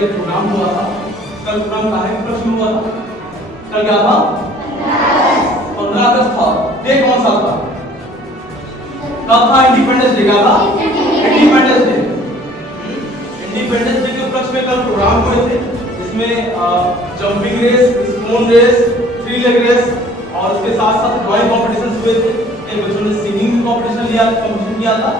कल एक प्रोग्राम हुआ था। कल प्रोग्राम काहे पर शुरू हुआ था? कल क्या था? 15 अगस्त था। डे कौन सा था? कब था इंडिपेंडेंस डे? क्या था? Independence day. इंडिपेंडेंस डे के उपलक्ष्य में कल प्रोग्राम हुए थे। इसमें jumping race, spoon race, three leg race और उसके साथ साथ ड्राइंग कॉम्पिटिशन हुए थे। कई बच्चों ने सिंगिंग कॉम्पिटिशन किया था,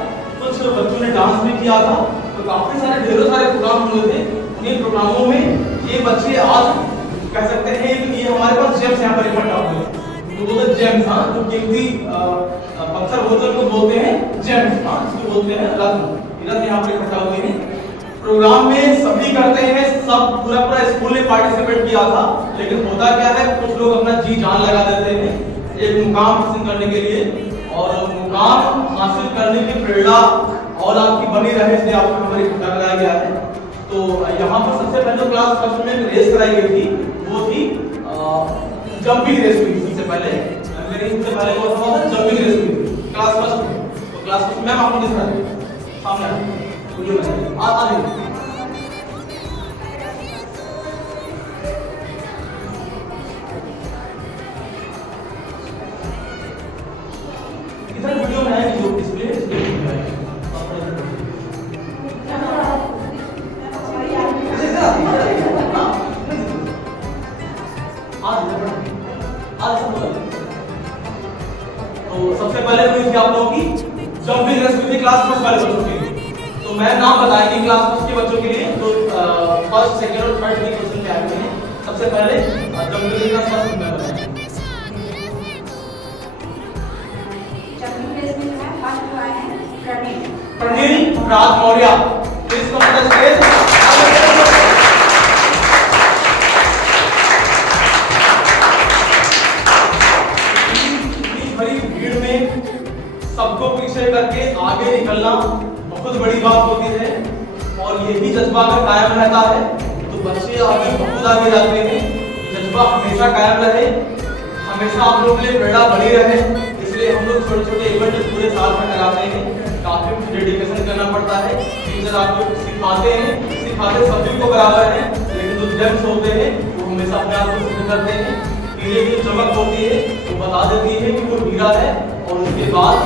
कुछ बच्चों ने डांस भी किया था। तो काफी सारे ढेरों सारे प्रोग्राम हुए थे। इन प्रोग्रामों में ये बच्चे आज कह सकते हैं कि ये हमारे पास जेम्स यहाँ पर इकट्ठा हुए हैं। तो वो जेम्स, हाँ, जो कीमती पत्थर होते हैं उनको बोलते हैं जेम्स, हाँ, जिसको बोलते हैं रत्न यहाँ पर इकट्ठा हुए हैं। प्रोग्राम में सभी करते हैं, सब पूरा स्कूल ने पार्टिसिपेट किया था। लेकिन होता क्या है, कुछ लोग अपना जी जान लगा देते हैं एक मुकाम हासिल करने के लिए, और मुकाम हासिल करने की प्रेरणा और आपकी बनी रहे इसलिए आपको हमारी इकट्ठा कराया गया है। तो यहाँ पर सबसे पहले क्लास फर्स्ट में रेस कराई गई थी, वो थी जंपिंग रेस हुई थी। सबसे पहले वो था जंपिंग रेस हुई थी क्लास फर्स्ट में। तो क्लास फर्स्ट में आपको किस तरह सामने इधर वीडियो में है जो डिस्प्ले है। तो सबसे पहले हुई थी आप लोगों की जंपिंग रेस हुई थी क्लास फर्स्ट वाले बच्चों के लिए। तो मैं नाम बताएंगे क्लास फर्स्ट के बच्चों के लिए। तो फर्स्ट, सेकंड और थर्ड के क्वेश्चन क्या आए हैं। सबसे पहले जंपिंग रेस का फर्स्ट मैं बताएंगे। Praneel Raj Maurya, please come on the stage. इतनी बड़ी भीड़ में सबको पीछे करके आगे निकलना बहुत बड़ी बात होती है, और यही जज्बा अगर कायम रहता है तो बच्चे आगे बहुत आगे जाते हैं। जज्बा हमेशा कायम रहे, हमेशा आप लोगों के लिए प्रेरणा बनी रहे। इसलिए हम लोग छोटे छोटे इवेंट पूरे साल में कराते हैं। काफी डेडिकेशन करना पड़ता है। टीचर आपको सिखाते सभी को बराबर है, लेकिन जो जेम्स होते हैं वो हमेशा अपने आप को सिद्ध करते हैं। हीरे की चमक होती है वो बता देती है कि वो हीरा है, और उसके बाद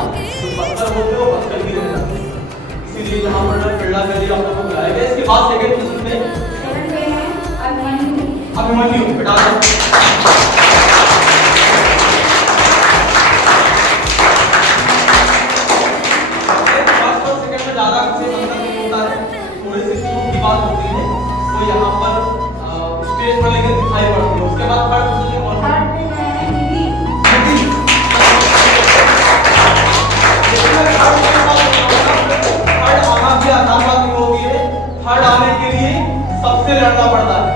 जो पत्थर होते हैं वो पत्थर ही रह जाते हैं। इसीलिए यहाँ पर प्रेरणा के लिए आप लोगों को बुलाया गया। इसके बाद सेकंड क्वेश्चन में अभिमन्यु बेटा ज्यादा से मतलब नहीं होता है, थोड़ी सी शुरू की बात होती है, वो यहाँ पर स्टेज पर लेकर दिखाई पड़ती है। उसके बाद थर्ड क्वेश्चन कौन सा? थर्ड आना भी आसान बात नहीं होती है। थर्ड आने के लिए सबसे लड़ना पड़ता है।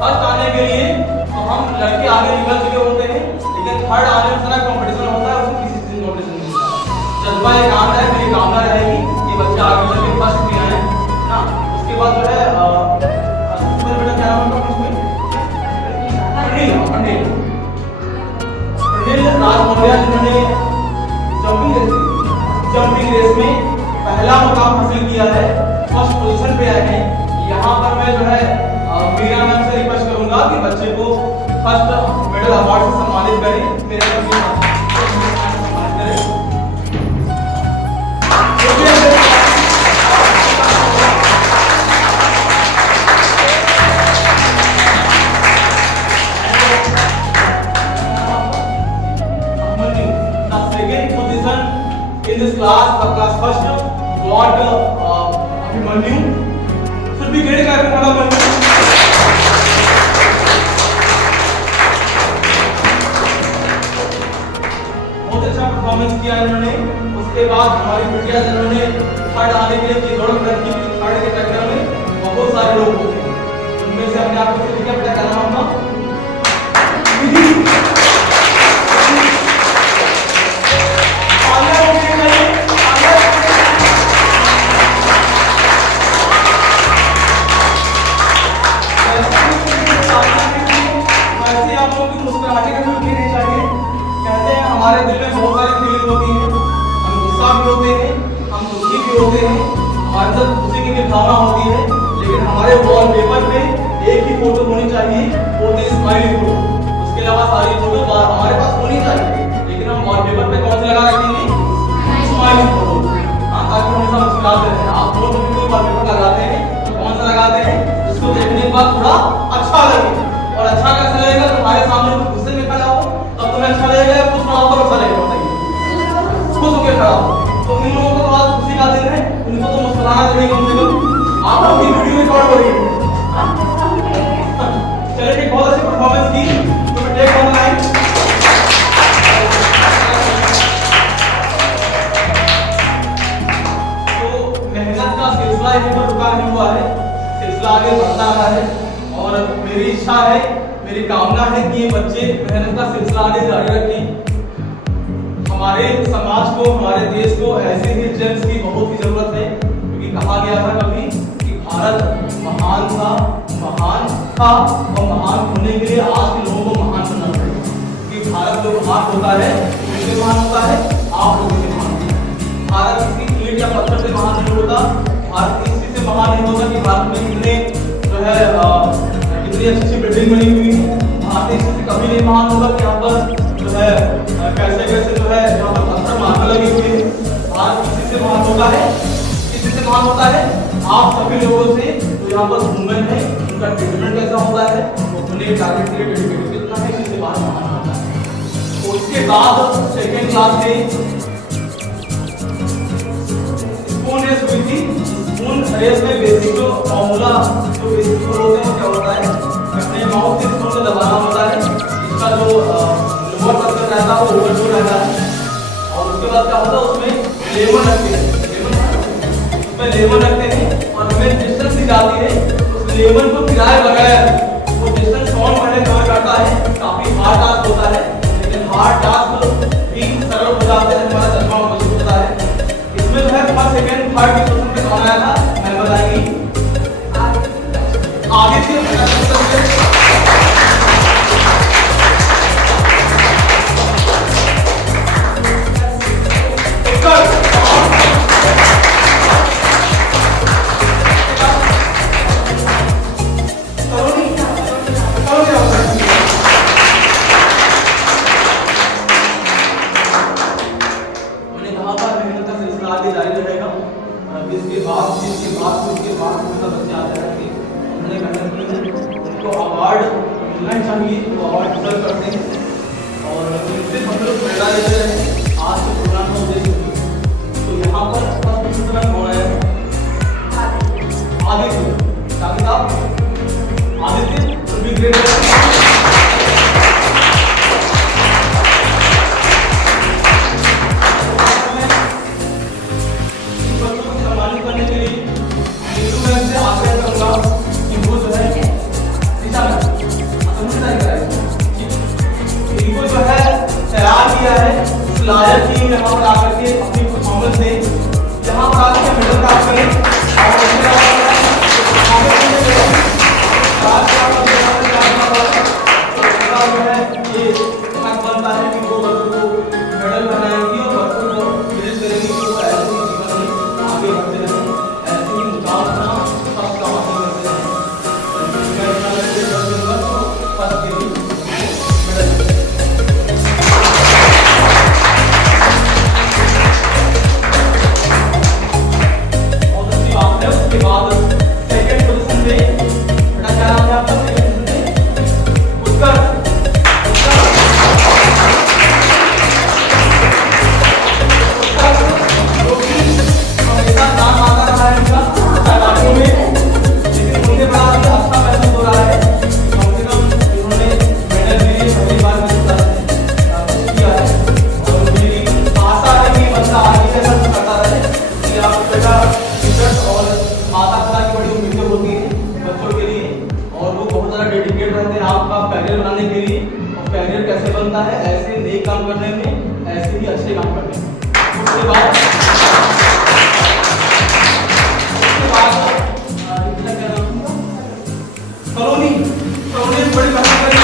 फर्स्ट आने के लिए तो हम लड़के आगे निकल चुके होते हैं, लेकिन थर्ड आने में सारा कंपटीशन होता है, उसमें किसी चीज कंपटीशन नहीं होता है। जज्बा एक काम है, मेरी कामना रहेगी बच्चे आगे चल के फर्स्ट भी आए ना। उसके बाद जो है बेटा क्या नाम है उसमें? प्रणील राज मौर्य, जिन्होंने जंपिंग रेस में पहला मुकाम हासिल किया है, फर्स्ट पोजीशन पे आए हैं। यहाँ पर मैं जो है मीरा मैम से रिक्वेस्ट करूंगा कि बच्चे को फर्स्ट मेडल अवार्ड से सम्मानित करें। मेरे in this class, the class first got Abhimanyu. Should be great clapping for Abhimanyu. बहुत अच्छा परफॉर्मेंस किया इन्होंने। उसके बाद हमारी बिटिया जिन्होंने थर्ड आने के लिए दौड़ रखी थी, थर्ड के चक्कर में बहुत सारे लोग होते हैं, उनमें से अपने आप को सिलेक्ट किया। बेटा क्या नाम था? हमारे दिल में बहुत सारी फीलिंग होती है, हम गुस्सा भी होते हैं, हम दुखी भी होते हैं, हमारे अंदर खुशी की भी भावना होती है, लेकिन हमारे वॉलपेपर पे चाहिए वो थी स्माइली फोटो। उसके अलावा सारी फोटो हमारे पास होनी चाहिए, लेकिन हम वॉलपेपर पे कौन सी लगा रखेंगे? Smiley photo. हाँ, ताकि हमेशा मुस्कुराते रहें। आप फोटो पे कोई वॉलपेपर लगाते हैं तो कौन सा लगाते हैं? उसको देखने के बाद थोड़ा अच्छा लगे। और अच्छा कैसे लगेगा? तुम्हारे सामने गुस्से में खड़ा हो तब तुम्हें अच्छा लगेगा या खुश रहो तब अच्छा लगेगा? बताइए। खुश होकर खड़ा हो। तो इन लोगों को आज खुशी का दिन है, उनको तो मुस्कुराना चाहिए कम से कम। आप लोग की वीडियो रिकॉर्ड हो रही है। चलिए, एक बहुत अच्छी परफॉर्मेंस की, तो मैं टेक ऑनलाइन। तो मेहनत का सिलसिला यहीं पर रुका नहीं हुआ है, सिलसिला आगे बढ़ता रहा है। और मेरी इच्छा है, मेरी कामना है कि ये बच्चे मेहनत का सिलसिला आगे जारी रखें। हमारे समाज को, हमारे देश को ऐसे ही जेम्स की बहुत ही जरूरत है, क्योंकि कहा गया था कभी कि भारत महान था और महान होने के लिए आज के लोगों को महान बनना पड़ेगा। कि भारत जो महान होता है किससे महान होता है? आप लोगों से महान होता है। भारत किसी ईंट या पत्थर से महान नहीं होता। भारत किसी से महान नहीं होता कि भारत में कितने जो है कितनी अच्छी बिल्डिंग बनी हुई है। भारत इससे कभी नहीं महान होगा कि यहाँ पर जो है कैसे जो है यहाँ पर पत्थर मारने लगे हुए हैं। भारत किसी से महान होता है, किसी से महान होता है? आप सभी लोगों से। तो यहाँ पर वुमेन है, उनका ट्रीटमेंट कैसा होता है, वो अपने टारगेट के लिए डेडिकेटेड कितना है, इससे बाहर महान होता है। तो उसके बाद सेकेंड क्लास में स्पून रेस हुई थी। स्पून रेस में बेसिक जो फॉर्मूला जो बेसिक होते हैं क्या होता है? अपने माउथ से स्पून को दबाना होता है। इसका जो लोअर सर्कल रहता है वो ओवरडो रहता है। और उसके बाद क्या होता है? उसमें लेमन रखते हैं, उसमें लेमन रखते हैं और हमें डिस्टेंस दी जाती है। उस लेमन को गिराए बगैर वो डिस्टेंस कौन पहले कवर करता है? काफी हार्ड टास्क होता है, लेकिन हार्ड टास्क भी सरल हो जाते हैं, हमारा जज्बा मजबूत होता है। इसमें जो है फर्स्ट सेकंड थर्ड पोजीशन पे कौन आया था मैं बताएंगी आगे से। उनको अवार्ड मिलना चाहिए, वो अवार्ड डिजर्व करते हैं और इनसे हम लोग प्रेरणा लेते हैं। आज के प्रोग्राम का उद्देश्य तो यहाँ पर कौन है? आदित्य साहब, आदित्य to be great। सम्मानित करने के लिए मैं से आग्रह करूंगा कि वो जो है दिशा में इनको जो है तैयार किया है, उस लायक टीम यहाँ पर आकर के अपनी परफॉर्मेंस से यहाँ पर आकर के मेडल प्राप्त करें। बनता है कि वो बच्चों को मेडल बनाएंगी और बच्चों को प्रेरित करेंगी कि वो ऐसे ही जीवन में आगे बढ़ते रहें, ऐसे ही मुकाम अपना सब काम करते रहें। मैं इतना करके बच्चों को फर्स्ट के लिए मेडल बहुत अच्छी बात है। उसके बाद सेकंड पोजीशन पे बेटा क्या नाम है आपका? सेकंड पोजीशन पे उत्तर कैरियर बनाने के लिए। और कैरियर कैसे बनता है? ऐसे नेक काम करने में, ऐसे ही अच्छे काम करने में। उसके बाद कॉलोनी बड़ी मेहनत करी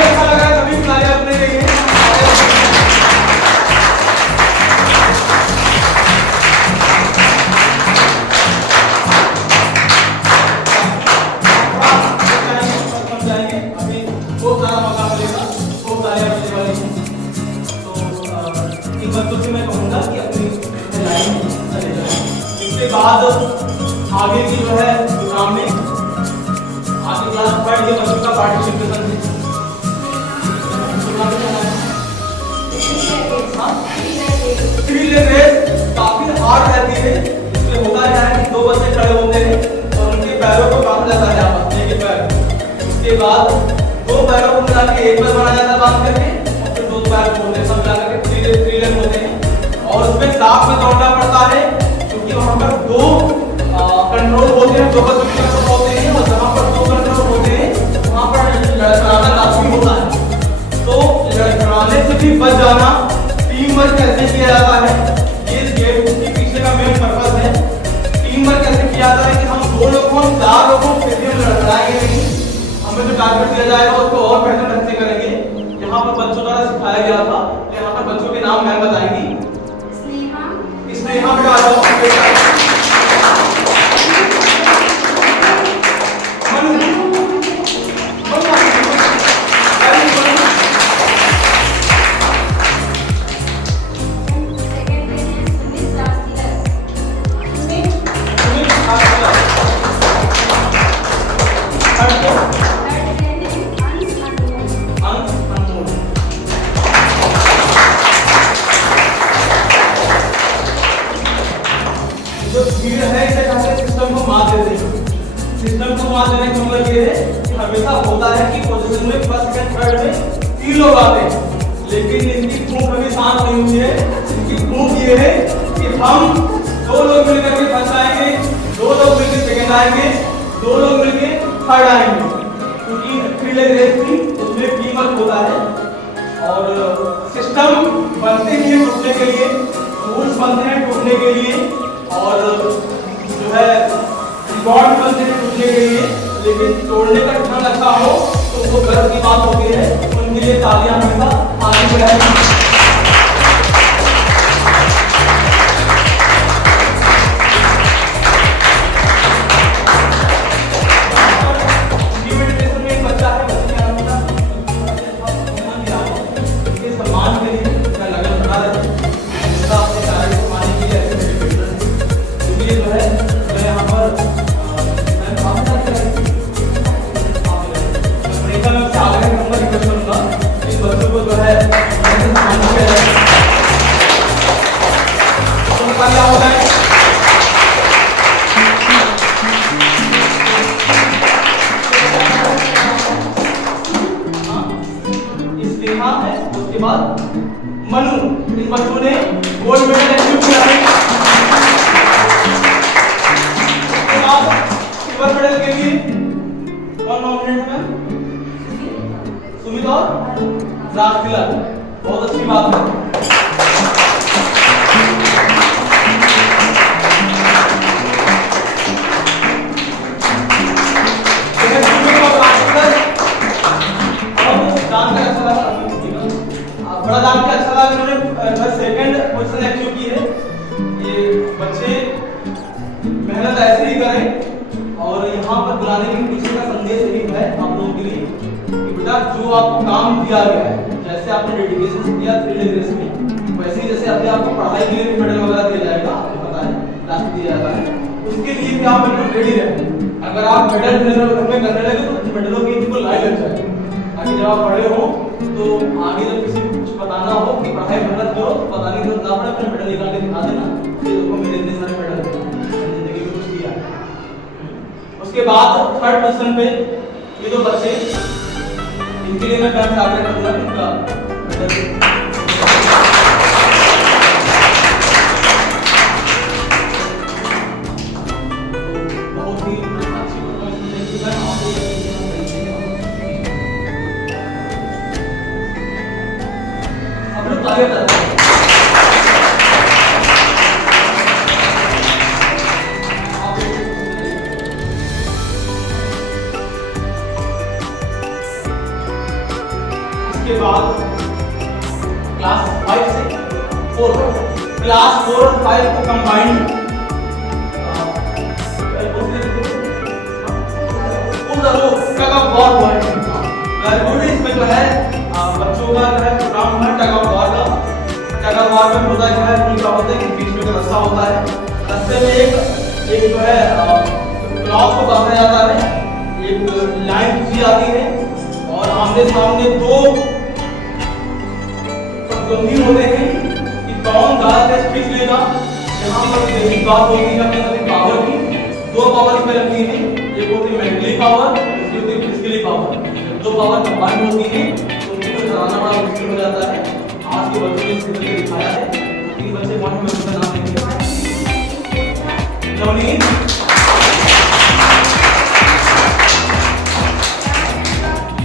अच्छा लगा सभी अपने बाद आगे की जो है प्रोग्राम में आगे क्लास पढ़ के बच्चों का पार्टिसिपेशन है। थ्री ले रेस काफी हार्ड रहती है। इसमें होता क्या है कि दो बच्चे खड़े होते हैं और उनके पैरों को बांधा जाता है आपस में एक पैर। उसके बाद दो पैरों को मिला के एक पैर बनाया जाता है बांध करके, और फिर दो पैर होते हैं सब मिला करके थ्री लेग होते हैं। और उसमें साथ में दौड़ना पड़ता है क्योंकि वहां पर दो कंट्रोल होते हैं, दो बच्चों के कंट्रोल होते हैं, और जहां पर दो कंट्रोल होते हैं वहां पर लड़खड़ाना काफी होता है। तो लड़खड़ाने से भी बच जाना, टीम वर्क कैसे किया जाता है, ये गेम के पीछे का मेन पर्पस है। टीम वर्क कैसे किया जाता है कि हम दो लोगों को चार लोगों को फिर हम लड़खड़ाएंगे नहीं, हमें जो टारगेट दिया जाएगा उसको और बेहतर ढंग से करेंगे। यहाँ पर बच्चों द्वारा सिखाया गया था। यहाँ पर बच्चों के नाम मैं बताएंगी। स्नेहा पे आ जाओ। सिस्टम को मार देने का मतलब ये है कि हमेशा होता है कि पोजीशन में फर्स्ट सेकंड थर्ड में तीन लोग आते हैं, लेकिन इनकी भूख अभी शांत नहीं हुई है। इनकी भूख ये है कि हम दो लोग मिलकर के फर्स्ट आएंगे, दो लोग मिलकर सेकंड आएंगे, दो लोग मिलकर थर्ड आएंगे। क्योंकि थ्री लेग रेस थी उसमें टीम वर्क होता है और सिस्टम बनते ही हैं टूटने के लिए, रूल्स बनते हैं टूटने के लिए, और जो है रिकॉर्ड बनते हैं टूटने के लिए। लेकिन तोड़ने का ढंग अच्छा हो तो वो गर्व की बात होती है। उनके लिए तालियां हमेशा आगे बढ़ाएंगी। उसके बाद मनु, इन बच्चों ने गोल्ड मेडल अचीव किया है। उसके बाद सिल्वर मेडल के लिए कौन नॉमिनेट है? सुमित और राजतिलक। बहुत अच्छी बात है। बड़ा जान के अच्छा लगा, इन्होंने सेकंड पोजीशन अचीव की है। ये बच्चे मेहनत ऐसे ही करें और यहाँ पर बुलाने के पीछे का संदेश एक है आप लोगों के लिए कि बेटा जो आपको काम दिया गया है, जैसे आपने डेडिकेशन किया थ्री लेग रेस में, वैसे ही जैसे अपने आपको पढ़ाई के लिए मेडल वगैरह दिया जाएगा, आपको पता है लास्ट दिया जाता है, उसके लिए भी आप बिल्कुल रेडी रहें। अगर आप मेडल में करने लगे तो मेडलों की बिल्कुल लाइन लग जाएगी। ताकि जब आप पढ़े हो तो आगे जब किसी को कुछ बताना हो कि पढ़ाई मेहनत करो तो बताने की जरूरत ना पड़े, अपने मेडल निकाल के दिखा देना, ये देखो मेरे इतने सारे मेडल जिंदगी में कुछ किया। उसके बाद थर्ड पोजीशन पे ये दो बच्चे, इनके लिए मैं पैर आगे रखूंगा इनका बहुत ही अच्छी इसके बाद क्लास 5 से 4 क्लास 4 और 5 को कंबाइंड इसमें जो है बच्चों का जो है प्रोग्राम है टग ऑफ वॉर का। टग ऑफ वॉर में होता क्या है कि बीच में एक रास्ता होता है, रास्ते में एक एक जो है क्लॉक को बांधा जाता है, एक लाइन खींची जाती है और आमने सामने दो प्रतिद्वंदी होते हैं कि कौन ज्यादा तेज खींच लेगा। यहाँ पर बेसिक बात होगी अपने पावर की, दो पावर इसमें लगती है, एक होती है मेंटली पावर, दूसरी होती है फिजिकली पावर। दो पावर कंबाइन होती है तो उनको चलाना बड़ा मुश्किल हो जाता है। आज के बच्चों ने इसको दिखाया है, तीन बच्चे वन में उसका नाम लेंगे। नवनीत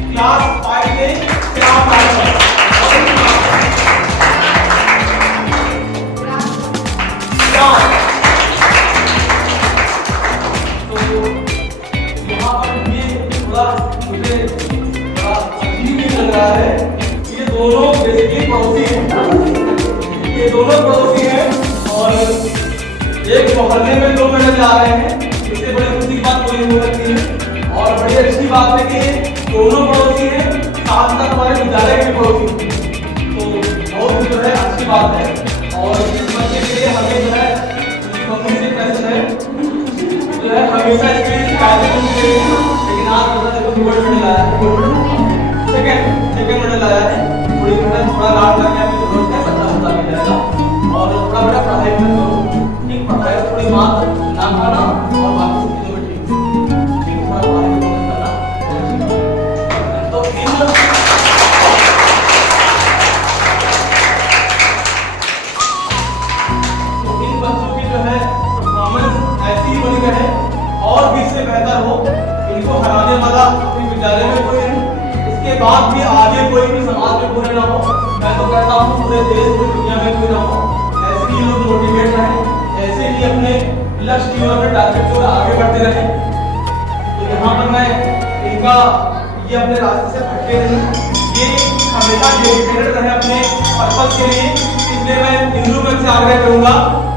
क्लास 5 में क्या पढ़ा है? तो यहाँ पर ये थोड़ा मुझे थोड़ा अजीब भी लग रहा है। ये दोनों बेसिकली पड़ोसी हैं, ये दोनों पड़ोसी हैं और एक मोहल्ले में दो मेडल ला रहे हैं। इससे बड़ी खुशी की बात कोई नहीं हो सकती है। और बड़ी अच्छी बात है कि दोनों पड़ोसी हैं, साथ साथ हमारे विद्यालय के पड़ोसी, तो बहुत जो है अच्छी बात है। और इस बच्चे के लिए हमें जो है मम्मी से कैसे है जो है हमेशा इसके लिए शिकायत करनी चाहिए। लेकिन आज देखो गोल्ड मेडल लाया है, सेकंड मेडल लाया है। थोड़ी थोड़ा लाड करने की जरूरत है, बच्चा होता भी जाएगा। और थोड़ा बड़ा पढ़ाई में करो, ठीक पढ़ाई थोड़ी मात ना खाना और बाकी चीजों में ठीक थोड़ा पढ़ाई में मदद करना। तो इन बच्चों की जो है परफॉर्मेंस ऐसी ही बनी रहे और भी इससे बेहतर हो। इनको हराने वाला अपने विद्यालय में कोई नहीं, इसके बाद भी आगे कोई भी समाज में कोई ना हो। मैं तो कहता हूँ पूरे देश में दुनिया में कोई ना हो। ऐसे ही लोग मोटिवेट रहें, ऐसे ही अपने लक्ष्य की ओर, अपने टारगेट की ओर आगे बढ़ते रहें। तो यहाँ पर मैं इनका ये अपने रास्ते से भटके नहीं, ये हमेशा डेडिकेटेड रहे अपने पर्पस के लिए। इसलिए मैं इन लोगों से आग्रह करूंगा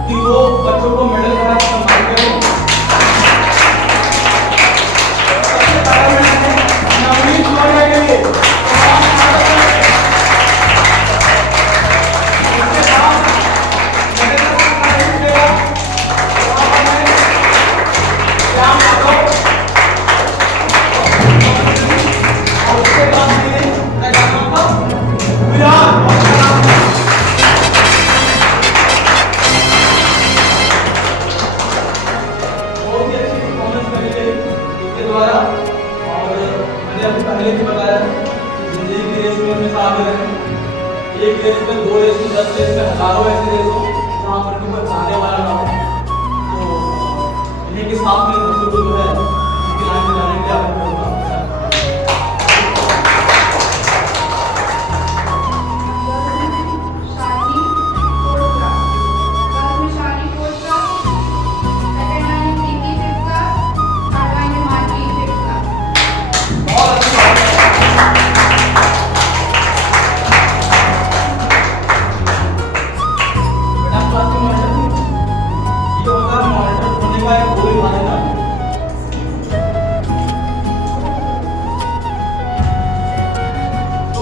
कि वो बच्चों को मेडल का सम्मान करें। सबसे पहला मेडल है नवनीत मौर्य के लिए। एक रेस में, दो रेस में, 10 रेस में, हजारों ऐसे रेस हो जहाँ पर कोई जाने वाला ना हो। तो इन्हीं के साथ में बच्चों को जो है इनकी लाइन में जाने के लिए आगे बढ़ूंगा।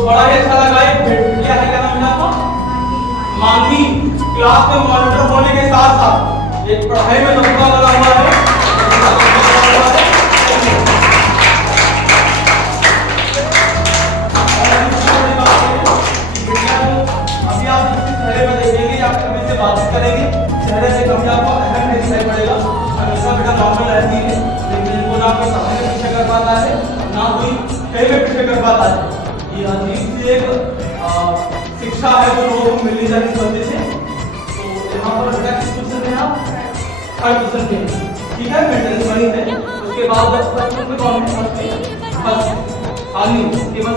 बड़ा ही अच्छा लगा। ये क्या है, क्या नाम है आपका? मानवी। क्लास में मॉनिटर होने के साथ साथ एक पढ़ाई में नौकरा लगा हुआ है। अभी आप चेहरे में देखेंगे, आप कभी से बात करेंगे, चेहरे से कभी आपको अहम नहीं दिखाई पड़ेगा। हमेशा बेटा नॉर्मल रहती है, लेकिन इनको ना कोई समय में पीछे कर पाता है, ना कोई कहीं में पीछे कर पाता है। ये अजीब सी एक शिक्षा है जो लोगों को मिलनी चाहिए इस बच्चे से। तो यहाँ पर बेटा किस क्वेश्चन में आप 3rd क्वेश्चन के, ठीक है, मेंटेनेंस बनी है। उसके बाद 10 क्वेश्चन में कौन है? बस खाली, उसके बाद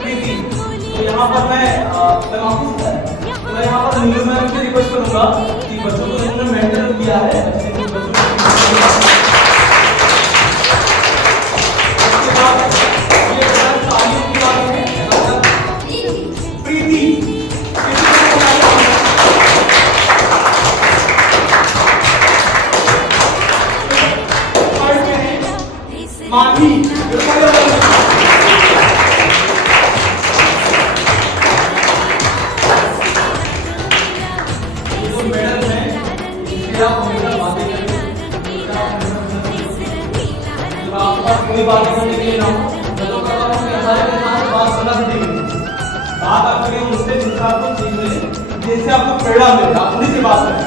प्रीति। तो यहाँ पर मैं ऑफिस है, तो मैं यहाँ पर नीलू मैम से रिक्वेस्ट करूँगा कि बच्चों को जिन्होंने मेंटेन किया है, अच्छे बच्चों को मानवी मेडल है, आप हमेशा बातें करते कोई बात करने के लिए ना हो, मैं तो कहता हूँ कि हमारे इंसान से बात करना सीखिए। बात आप करें उनसे जिनसे आपको सीख मिले, जिनसे आपको प्रेरणा मिले, आप उन्हीं से बात करें।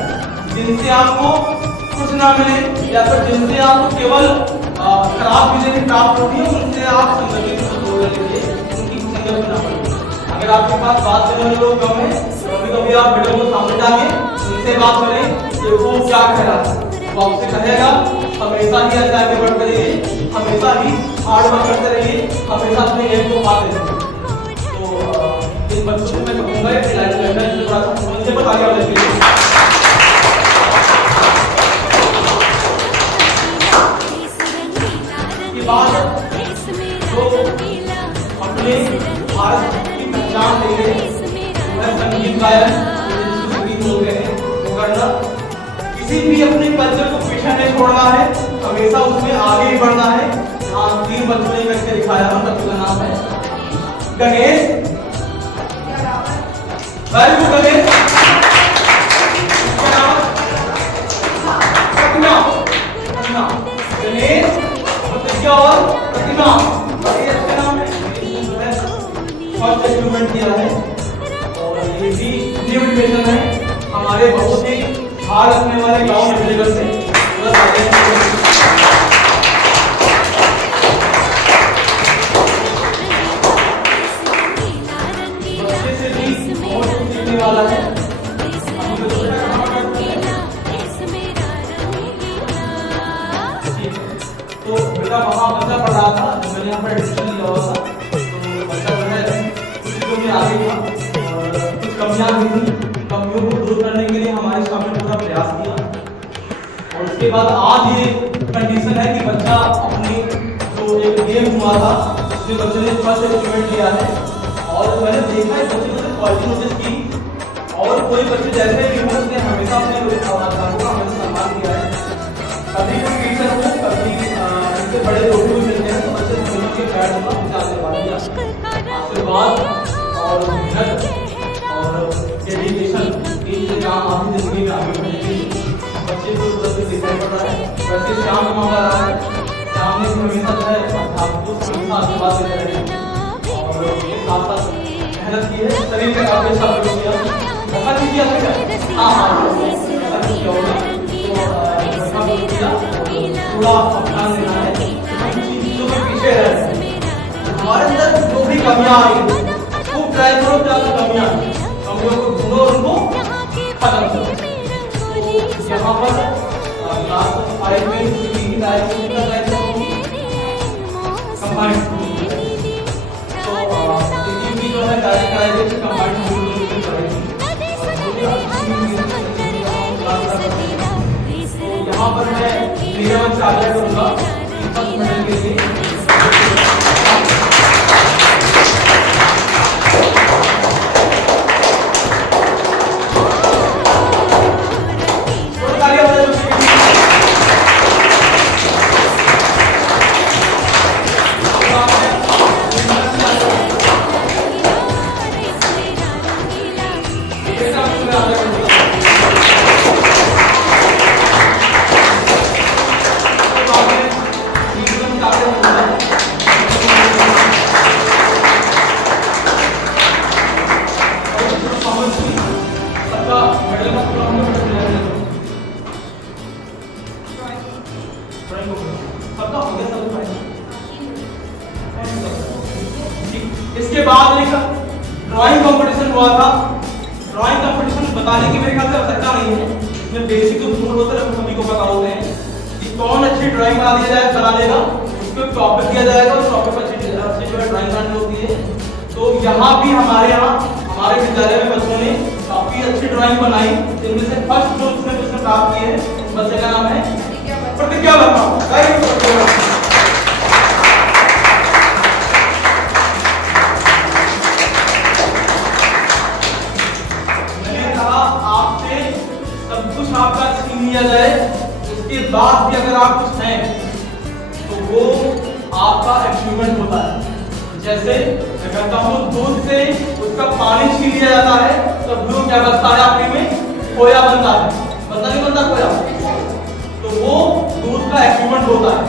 जिनसे आपको कुछ ना मिले या फिर जिनसे आपको केवल खराब चीजें प्राप्त होती है, उनसे आप संगति को जोड़ लीजिए, उनकी संगत ना करें। अगर आपके पास बात करने वाले लोग कम है, कभी कभी आप वीडियो को सामने डालिए, उनसे बात करें कि वो क्या कह रहा है, वो आपसे कहेगा। हमेशा ही ऐसे आगे बढ़ते रहिए, हमेशा ही हार्ड वर्क करते रहिए, हमेशा अपने एम को पाते रहिए। तो इन बच्चों को मैं कहूँगा कि लाइफ में थोड़ा सा उनसे पर आगे बढ़ जाइए। ये बात जो अपने भारत की पहचान दे रहे हैं, वह संगीत गायन, संगीत बोलते हैं, वो करना। किसी भी अपने कल्चर को पीछे नहीं छोड़ना है, हमेशा उसमें आगे ही बढ़ना है। हाँ, 3 बच्चों ने करके दिखाया है, बच्चों का नाम है गणेश, वेरी गुड गणेश, प्रतिमा, प्रतिमा, गणेश, प्रतिज्ञा और प्रतिमा, बड़े अच्छे नाम है। फर्स्ट एक्सपेरिमेंट किया है और ये भी न्यू एडमिशन है हमारे बहुत ही हार रखने वाले गांव नवलेगर से। बच्चे से भी बहुत कुछ सीखने वाला है। तो बेटा वहाँ बच्चा पढ़ रहा था, मैंने यहाँ पर एडमिशन लिया हुआ था, तो बच्चा जो है कुछ चीजों में आगे था और कुछ कमियां भी थी। कमियों को दूर करने के लिए हमारे स्टाफ ने पूरा प्रयास किया और उसके बाद आज ये कंडीशन है कि बच्चा अपनी जो एक गेम हुआ था उसमें बच्चे ने फर्स्ट एक्सपेरिमेंट लिया है। और मैंने देखा है बच्चे ने क्वालिटी नोटिस की, और कोई बच्चे जैसे भी हो उसने हमेशा अपने अध्यापकों का हमेशा सम्मान किया है। कभी कोई टीचर हो, कभी इससे बड़े लोग भी मिलते हैं तो बच्चे दोनों के पैर होगा उनका आशीर्वाद और मेहनत और डेडिकेशन, इन काम आपकी जिंदगी में आगे बढ़ने के लिए बच्चे को जरूरत दिखाई पड़ रहा है। वैसे श्याम मांगा रहा है, श्याम ने हमेशा जो है अध्यापकों को हमेशा आशीर्वाद देते रहे और उसके साथ साथ मेहनत की है, शरीर पे काफी अच्छा प्रयोग किया। ऐसा नहीं किया था, हाँ हाँ ऐसा नहीं किया होगा, थोड़ा ध्यान देना है, चीजों के पीछे है। हमारे अंदर जो भी कमियां आई खूब ट्राई करो, क्या कमियां कमियों को ढूंढो और उनको खत्म करो। यहाँ पर क्लास 5 में सिंगिंग डायरेक्ट का दायित्व कंबाइंड, तो सिंगिंग की जो है डायरेक्ट डायरेक्ट कंबाइंड होगी करेगी। यहाँ पर मैं मेरा मंच आगे करूँगा फर्स्ट मेडल के लिए। इसके बाद एक ड्राइंग कंपटीशन हुआ था। ड्राइंग कंपटीशन बताने की मेरे ख्याल से आवश्यकता नहीं है, इसमें बेसिक जो रूल होते हैं सभी को पता होते हैं कि कौन अच्छी ड्राइंग बना दिया जाए करा देगा, उसको टॉपिक दिया जाएगा, उस टॉपिक पर अच्छी जो है ड्राइंग बनानी होती है। तो यहाँ भी हमारे हमारे विद्यालय में बच्चों ने काफी अच्छी ड्राइंग बनाई, जिनमें से फर्स्ट जो उसने प्रश्न प्राप्त किए उस बच्चे का नाम है प्रतिज्ञा वर्मा। आपका छीन लिया जाए, उसके बाद भी अगर आप कुछ हैं तो वो आपका अचीवमेंट होता है। जैसे मैं कहता हूँ दूध से उसका पानी छीन लिया जाता है तो दूध क्या बचता है आपके में, खोया बनता है, बनता नहीं बनता खोया, तो वो दूध का अचीवमेंट होता है।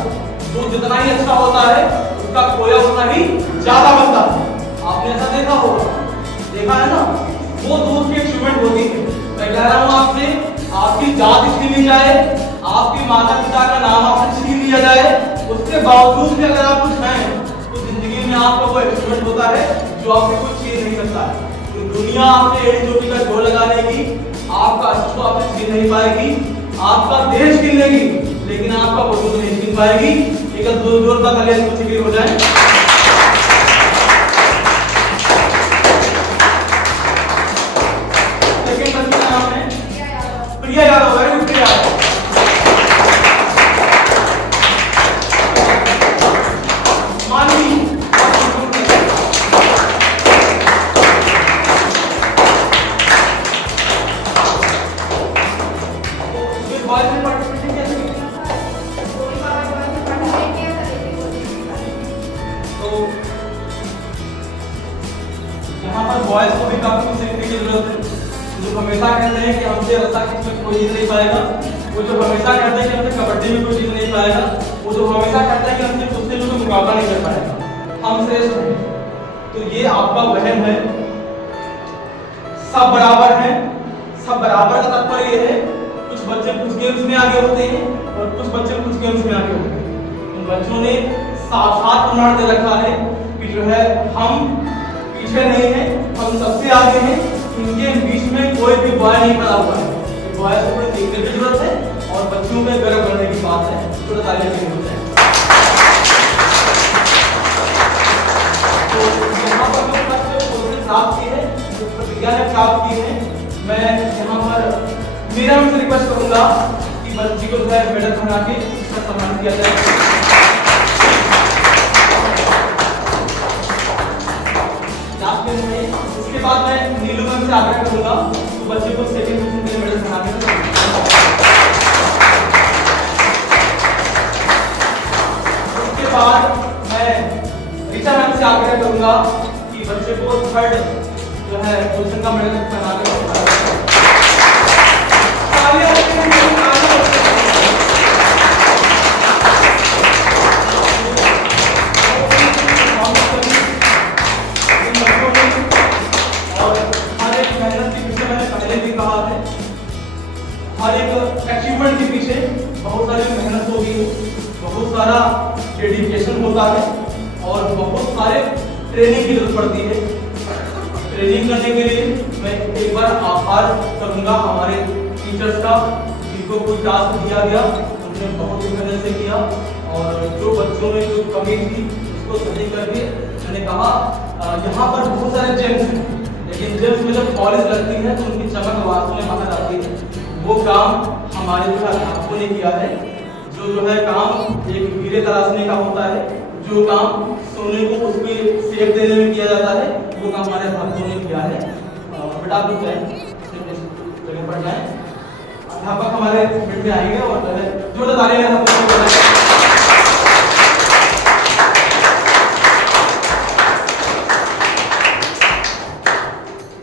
दूध जितना ही अच्छा होता है उसका खोया उतना ही ज्यादा बनता है। आपने ऐसा देखा होगा, देखा है ना? वो दूध की अचीवमेंट होती है। मैं कह रहा हूँ आपसे, आपकी जात छीन ली जाए, आपके माता पिता का नाम आपसे छीन लिया जाए, उसके बावजूद भी अगर आप कुछ हैं तो जिंदगी में आपका वो अचीवमेंट होता है जो आपसे कुछ छीन नहीं सकता है। तो दुनिया आपसे एड़ी चोटी का जोर लगा लेगी, आपका अस्तित्व आपसे छीन नहीं पाएगी, आपका देश छीन लेगी, लेकिन आपका वजूद नहीं छीन पाएगी। एक जोर जोर का तालियां कुछ भी हो जाए। सेकंड बच्चे का नाम है प्रिया यादव। वेरी गुड प्रिया। मानवी बॉयज को भी काफी कुछ सीखने की जरूरत है। जो हमेशा कहते हैं कि हमसे ऐसा किसी कोई जीत नहीं पाएगा, वो जो हमेशा कहते हैं कि हमसे कबड्डी में कोई जीत नहीं पाएगा, वो जो हमेशा कहते हैं कि हमसे कुश्ती में कोई मुकाबला नहीं कर पाएगा, हम श्रेष्ठ हैं। तो ये आपका वहम है। सब बराबर हैं। सब बराबर का तात्पर्य ये है, कुछ बच्चे कुछ गेम्स में आगे होते हैं और कुछ बच्चे कुछ गेम्स में आगे होते हैं। उन बच्चों ने साथ साथ प्रमाण दे रखा है कि जो है हम पीछे नहीं है, हम सबसे आगे हैं। इनके बीच में कोई भी बॉय नहीं पड़ा हुआ है। बॉय से थोड़ी सीखने की जरूरत है और बच्चों पे गर्व करने की बात है। थोड़ा तालियां देनी होता है। तो यहाँ पर जो प्रश्न प्राप्त की है, जो प्रतिज्ञा ने प्राप्त की है, मैं यहाँ पर मेरा उनसे रिक्वेस्ट करूंगा कि बच्ची को जो है मेडल बना के इसका सम्मान किया जाए। इसके बाद मैं नीलू मैम से आग्रह करूंगा तो बच्चे को सेकंड पोजीशन के लिए मेडल बना के। उसके बाद मैं ऋचा मैम से आग्रह करूंगा कि बच्चे को थर्ड जो है पोजीशन का मेडल बना के। हर एक अचीवमेंट के पीछे बहुत सारी मेहनत होगी, बहुत सारा डेडिकेशन होता है और बहुत सारे ट्रेनिंग की जरूरत पड़ती है। ट्रेनिंग करने के लिए मैं एक बार आभार करूंगा हमारे टीचर्स का, जिनको कोई टास्क दिया गया उन्होंने बहुत ही मेहनत से किया और जो बच्चों में जो कमी थी उसको सही करके मैंने कहा यहाँ पर बहुत सारे जेम्स हैं, लेकिन जेम्स में जब पॉलिश लगती है तो उनकी चमक वास्तव में बाहर आती है। वो काम हमारे जो अध्यापकों ने किया है। जो है काम एक हीरे तराशने का होता है, जो काम सोने को उसके शेप देने में किया जाता है, वो काम हमारे अध्यापकों ने किया है। बेटा आप लोग जाएं जगह पर जाएं, अध्यापक हमारे मिनट में आएंगे और जो है जोरदार तालियां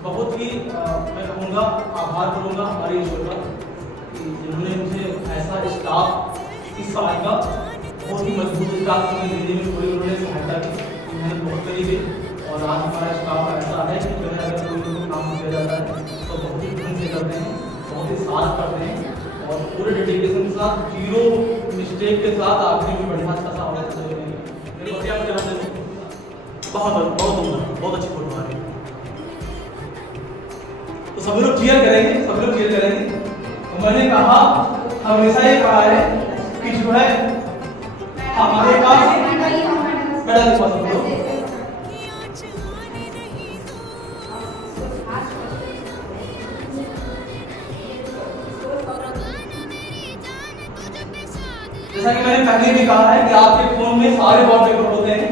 बहुत ही मैं कहूँगा आभार करूँगा हमारे ईश्वर का कि जिन्होंने मुझे ऐसा स्टाफ इस साल का बहुत ही मजबूत स्टाफ को देने में पूरी उन्होंने सहायता की, मेहनत बहुत करी गई और आज हमारा स्टाफ ऐसा है कि जो है अगर कोई काम किया जाता है तो बहुत ही ढंग से करते हैं, बहुत ही साथ करते हैं और पूरे डेडिकेशन के साथ, जीरो मिस्टेक के साथ आखिरी में बढ़िया अच्छा सा होगा। मेरे बच्चे आप जवाब दें। बहुत बहुत बहुत अच्छी फोटो आ रही है, तो सभी लोग चीयर करेंगे, सभी लोग चीयर करेंगे। तो मैंने कहा हमेशा ये कहा है कि जो है हमारे पास मेडल के पास जैसा कि मैंने पहले भी कहा है कि आपके फोन में सारे वॉलपेपर होते हैं,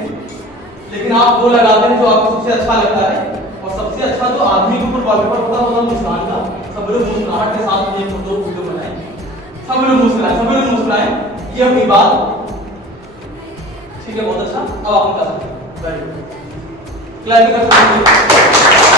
लेकिन आप वो लगाते हैं जो आपको सबसे अच्छा लगता है और सबसे अच्छा तो आदमी के ऊपर वॉलपेपर होता है मुस्कान का। सब लोग मुस्कुराहट के साथ ये फोटो वीडियो बनाएं, सब लोग मुस्कुराएं, सब लोग मुस्कुराएं। ये अपनी बात ठीक है, बहुत अच्छा। अब आप कर सकते हैं। Very good. क्लैप कर सकते हैं।